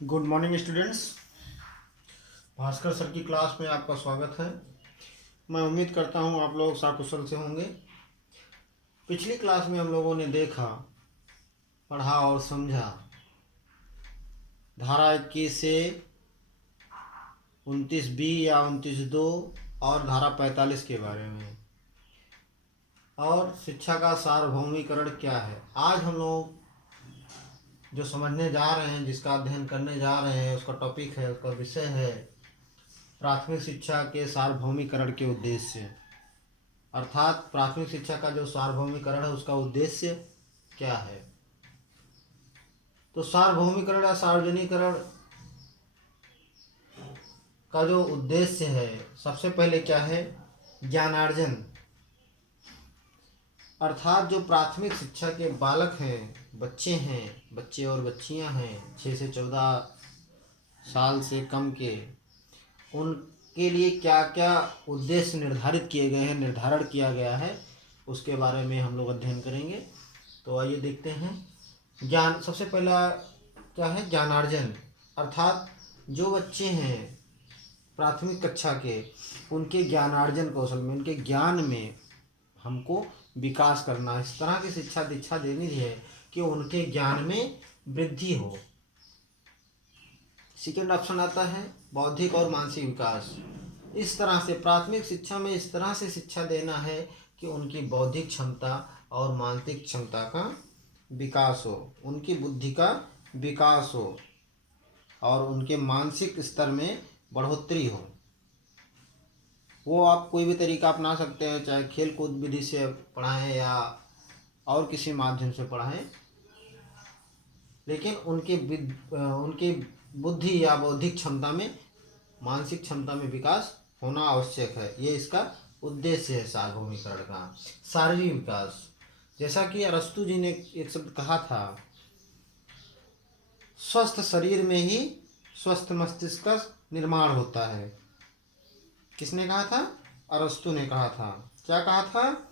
Good morning students. Bhaskar sir की class में आपका स्वागत है। मैं उम्मीद करता हूँ आप लोग सकुशल से होंगे। पिछली क्लास में हम लोगों ने देखा, पढ़ा और समझा धारा 21 से 29B या 29(2) और धारा 45 के बारे में, और शिक्षा का सार्वभौमिकरण क्या है। आज हम लोग जो समझने जा रहे हैं, जिसका अध्ययन करने जा रहे हैं, उसका टॉपिक है, उसका विषय है प्राथमिक शिक्षा के सार्वभौमिकरण के उद्देश्य। अर्थात प्राथमिक शिक्षा का जो सार्वभौमिकरण है उसका उद्देश्य क्या है। तो सार्वभौमिकरण या सार्वजनिकरण का जो उद्देश्य है, सबसे पहले क्या है, ज्ञानार्जन। अर्थात जो प्राथमिक शिक्षा के बालक हैं, बच्चे और बच्चियां हैं 6 से 14 साल से कम के, उनके लिए क्या क्या उद्देश्य निर्धारित किए गए हैं, निर्धारण किया गया है, उसके बारे में हम लोग अध्ययन करेंगे। तो आइए देखते हैं। ज्ञान, सबसे पहला क्या है, ज्ञानार्जन। अर्थात जो बच्चे हैं प्राथमिक कक्षा के, उनके ज्ञानार्जन कौशल में, उनके ज्ञान में हमको विकास करना, इस तरह की शिक्षा दीक्षा देनी है कि उनके ज्ञान में वृद्धि हो। सेकेंड ऑप्शन आता है बौद्धिक और मानसिक विकास। इस तरह से प्राथमिक शिक्षा में इस तरह से शिक्षा देना है कि उनकी बौद्धिक क्षमता और मानसिक क्षमता का विकास हो, उनकी बुद्धि का विकास हो और उनके मानसिक स्तर में बढ़ोतरी हो। वो आप कोई भी तरीका अपना सकते हैं, चाहे खेल कूद विधि से पढ़ाएं या और किसी माध्यम से पढ़ाएं, लेकिन उनके बुद्धि या बौद्धिक क्षमता में, मानसिक क्षमता में विकास होना आवश्यक है। ये इसका उद्देश्य है सार्वभौमिकरण का। शारीरिक विकास, जैसा कि अरस्तु जी ने एक शब्द कहा था, स्वस्थ शरीर में ही स्वस्थ मस्तिष्क का निर्माण होता है। किसने कहा था? अरस्तु ने कहा था। क्या कहा था?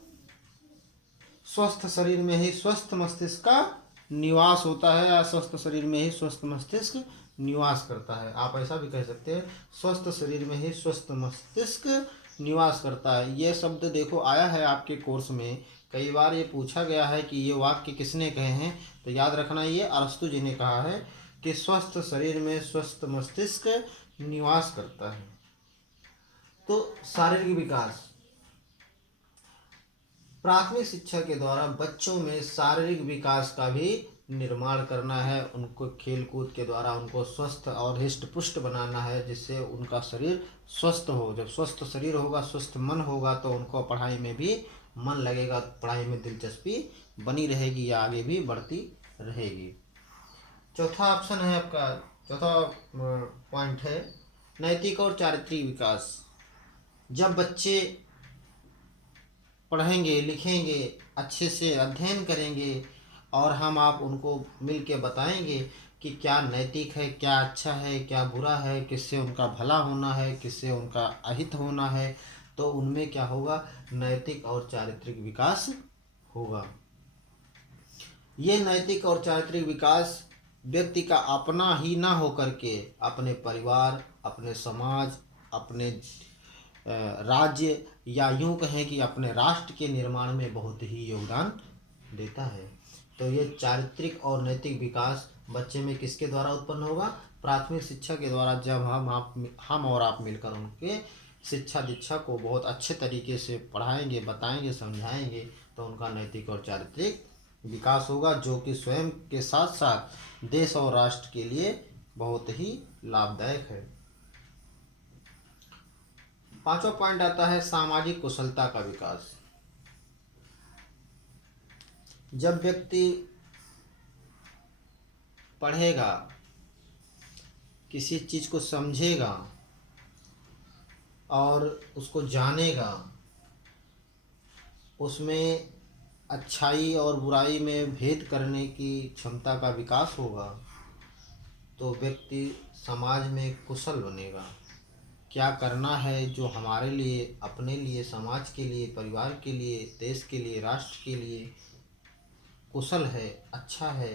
स्वस्थ शरीर में ही स्वस्थ मस्तिष्क का निवास होता है, या स्वस्थ शरीर में ही स्वस्थ मस्तिष्क निवास करता है। आप ऐसा भी कह सकते हैं, स्वस्थ शरीर में ही स्वस्थ मस्तिष्क निवास करता है। ये शब्द देखो आया है आपके कोर्स में, कई बार ये पूछा गया है कि ये वाक्य किसने कहे हैं। तो याद रखना, ये अरस्तु जी ने कहा है कि स्वस्थ शरीर में स्वस्थ मस्तिष्क निवास करता है। तो शारीरिक विकास, प्राथमिक शिक्षा के द्वारा बच्चों में शारीरिक विकास का भी निर्माण करना है। उनको खेल कूद के द्वारा उनको स्वस्थ और हृष्ट पुष्ट बनाना है, जिससे उनका शरीर स्वस्थ हो। जब स्वस्थ शरीर होगा, स्वस्थ मन होगा, तो उनको पढ़ाई में भी मन लगेगा, पढ़ाई में दिलचस्पी बनी रहेगी या आगे भी बढ़ती रहेगी। चौथा ऑप्शन है आपका, चौथा पॉइंट है नैतिक और चारित्रिक विकास। जब बच्चे पढ़ेंगे, लिखेंगे, अच्छे से अध्ययन करेंगे और हम आप उनको मिल के बताएंगे कि क्या नैतिक है, क्या अच्छा है, क्या बुरा है, किससे उनका भला होना है, किससे उनका अहित होना है, तो उनमें क्या होगा, नैतिक और चारित्रिक विकास होगा। ये नैतिक और चारित्रिक विकास व्यक्ति का अपना ही ना होकर के अपने परिवार, अपने समाज, अपने राज्य, या यूं कहें कि अपने राष्ट्र के निर्माण में बहुत ही योगदान देता है। तो ये चारित्रिक और नैतिक विकास बच्चे में किसके द्वारा उत्पन्न होगा? प्राथमिक शिक्षा के द्वारा। जब हम और आप मिलकर उनके शिक्षा दीक्षा को बहुत अच्छे तरीके से पढ़ाएंगे, बताएंगे, समझाएंगे, तो उनका नैतिक और चारित्रिक विकास होगा, जो कि स्वयं के साथ साथ देश और राष्ट्र के लिए बहुत ही लाभदायक है। पांचवा पॉइंट आता है सामाजिक कुशलता का विकास। जब व्यक्ति पढ़ेगा, किसी चीज़ को समझेगा और उसको जानेगा, उसमें अच्छाई और बुराई में भेद करने की क्षमता का विकास होगा, तो व्यक्ति समाज में कुशल बनेगा। क्या करना है जो हमारे लिए, अपने लिए, समाज के लिए, परिवार के लिए, देश के लिए, राष्ट्र के लिए कुशल है, अच्छा है,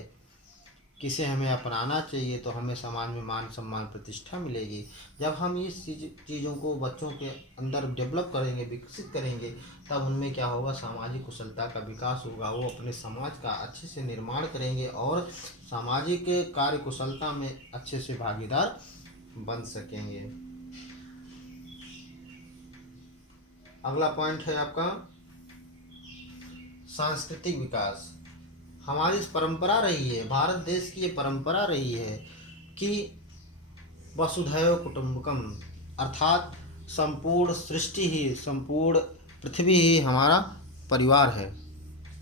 किसे हमें अपनाना चाहिए, तो हमें समाज में मान सम्मान प्रतिष्ठा मिलेगी। जब हम इस चीज़ों को बच्चों के अंदर डेवलप करेंगे, विकसित करेंगे, तब उनमें क्या होगा, सामाजिक कुशलता का विकास होगा। वो अपने समाज का अच्छे से निर्माण करेंगे और सामाजिक कार्य कुशलता में अच्छे से भागीदार बन सकेंगे। अगला पॉइंट है आपका सांस्कृतिक विकास। हमारी परंपरा रही है, भारत देश की ये परंपरा रही है कि वसुधैव कुटुंबकम, अर्थात संपूर्ण सृष्टि ही, संपूर्ण पृथ्वी ही हमारा परिवार है।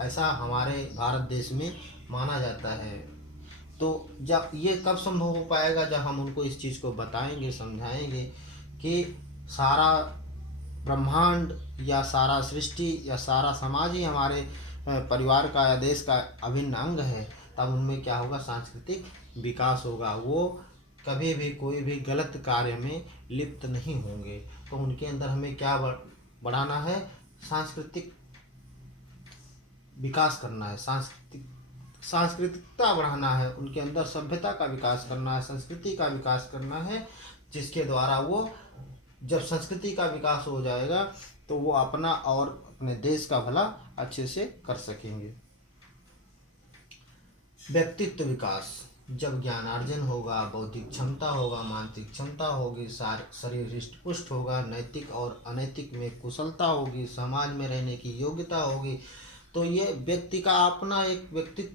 ऐसा हमारे भारत देश में माना जाता है। तो जब ये कब संभव हो पाएगा, जब हम उनको इस चीज़ को बताएंगे, समझाएंगे कि सारा ब्रह्मांड या सारा सृष्टि या सारा समाज ही हमारे परिवार का या देश का अभिन्न अंग है। तब उनमें क्या होगा, सांस्कृतिक विकास होगा। वो कभी भी कोई भी गलत कार्य में लिप्त नहीं होंगे। तो उनके अंदर हमें क्या बढ़ाना है, सांस्कृतिक विकास करना है, सांस्कृतिकता बढ़ाना है, उनके अंदर सभ्यता का विकास करना है, संस्कृति का विकास करना है, जिसके द्वारा वो, जब संस्कृति का विकास हो जाएगा तो वो अपना और अपने देश का भला अच्छे से कर सकेंगे। व्यक्तित्व विकास, जब ज्ञानार्जन होगा, बौद्धिक क्षमता होगा, मानसिक क्षमता होगी, शरीर हृष्ट पुष्ट होगा, नैतिक और अनैतिक में कुशलता होगी, समाज में रहने की योग्यता होगी, तो ये व्यक्ति का अपना एक व्यक्तित्व